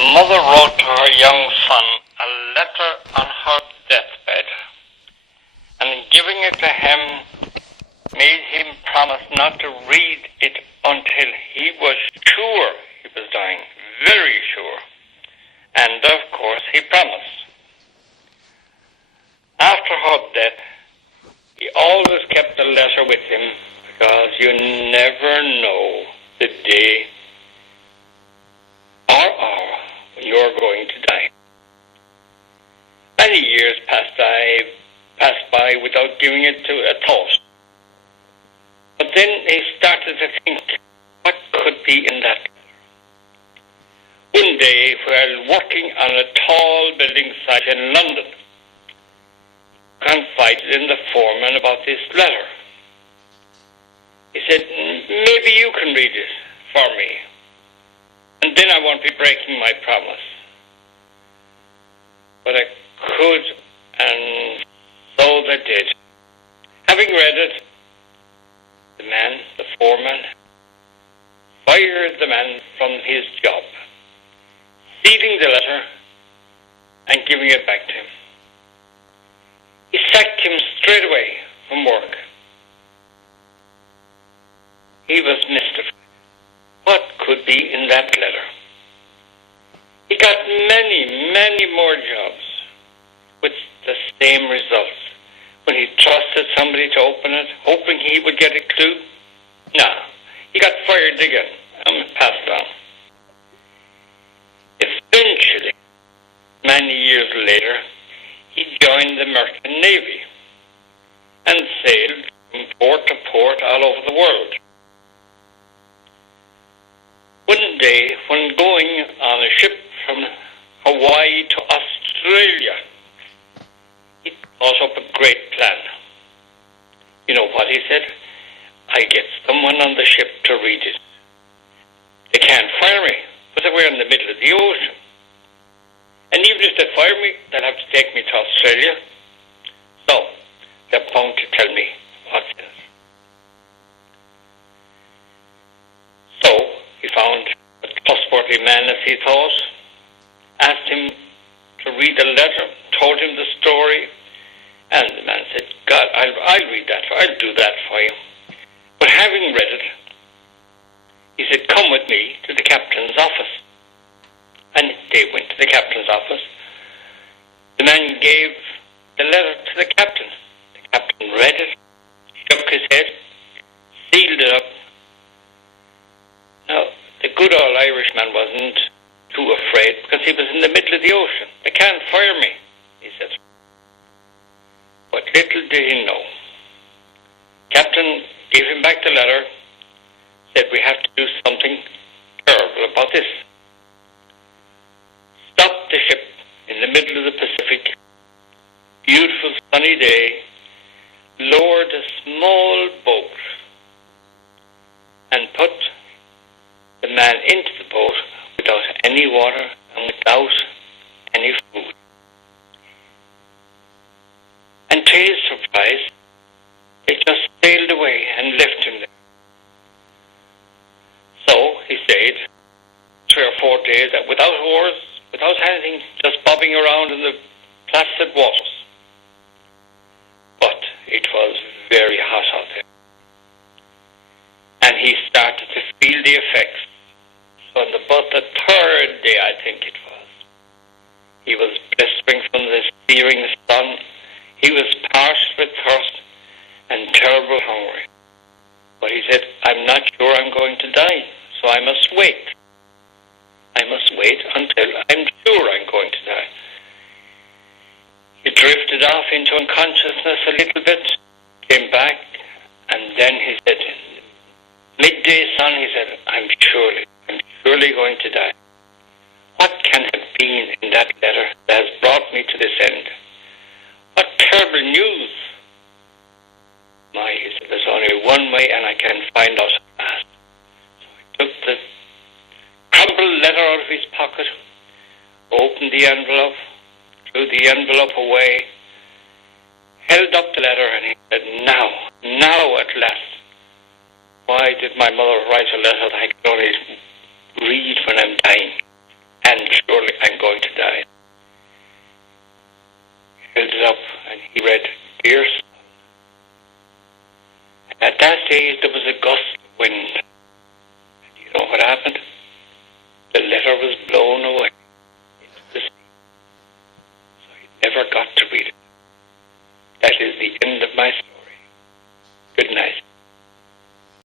Mother wrote to her young son a letter on her deathbed, and giving it to him, made him promise not to read it until he was sure he was dying, very sure. And of course he promised. After her death, he always kept the letter with him, because you never know the day or hour when you're going to die. Many years passed by without giving it to a thought. But then he started to think, what could be in that? One day, while working on a tall building site in London, confided in the foreman about this letter. He said, maybe you can read it for me, and then I won't be breaking my promise. But I could, and so they did. Having read it, the foreman, fired the man from his job, sealing the letter and giving it back to him. He sacked him straight away from work. He was mystified. What could be in that letter? He got many, many more jobs with the same results. When he trusted somebody to open it, hoping he would get a clue, no, he got fired again and passed on. Eventually, many years later, he joined the Merchant Navy and sailed from port to port all over the world. One day, when going on a ship from Hawaii to Australia, he thought up a great plan. You know what he said? I get someone on the ship to read it. They can't fire me, but we're in the middle of the ocean. And even if they fire me, they'll have to take me to Australia. So, they're bound to tell me what's in it. So, he found a trustworthy man, as he thought, asked him to read the letter, told him the story, and the man said, God, I'll read that, I'll do that for you. But having read it, he said, come with me to the captain's office. And they went to the captain's office. The man gave the letter to the captain. The captain read it, shook his head, sealed it up. Now, the good old Irishman wasn't too afraid, because he was in the middle of the ocean. They can't fire me, he said. But little did he know. Captain gave him back the letter, said, we have to do something terrible about this. Stopped the ship in the middle of the Pacific, beautiful sunny day, lowered a small boat, and put the man into the boat without any water and without any food. And to his surprise, they just sailed away and left him there. So he stayed 3 or 4 days without oars, without anything, just bobbing around in the placid waters. But it was very hot out there. And he started to feel the effects. So on about the 3rd day, I think it was, he was blistering from the searing sun. He was parched with thirst and terrible hungry. But he said, I'm not sure I'm going to die, so I must wait. I must wait until I'm sure I'm going to die. He drifted off into unconsciousness a little bit, came back, and then he said, midday sun, he said, I'm surely going to die. What can have been in that letter that has brought me to this end? What terrible news! My, he said, there's only one way, and I can find out fast. So he took the crumpled letter out of his pocket, opened the envelope, threw the envelope away, held up the letter, and he said, now at last. Why did my mother write a letter that I could only read when I'm dying? And sure day there was a gust of wind. And you know what happened? The letter was blown away into the sea. So he never got to read it.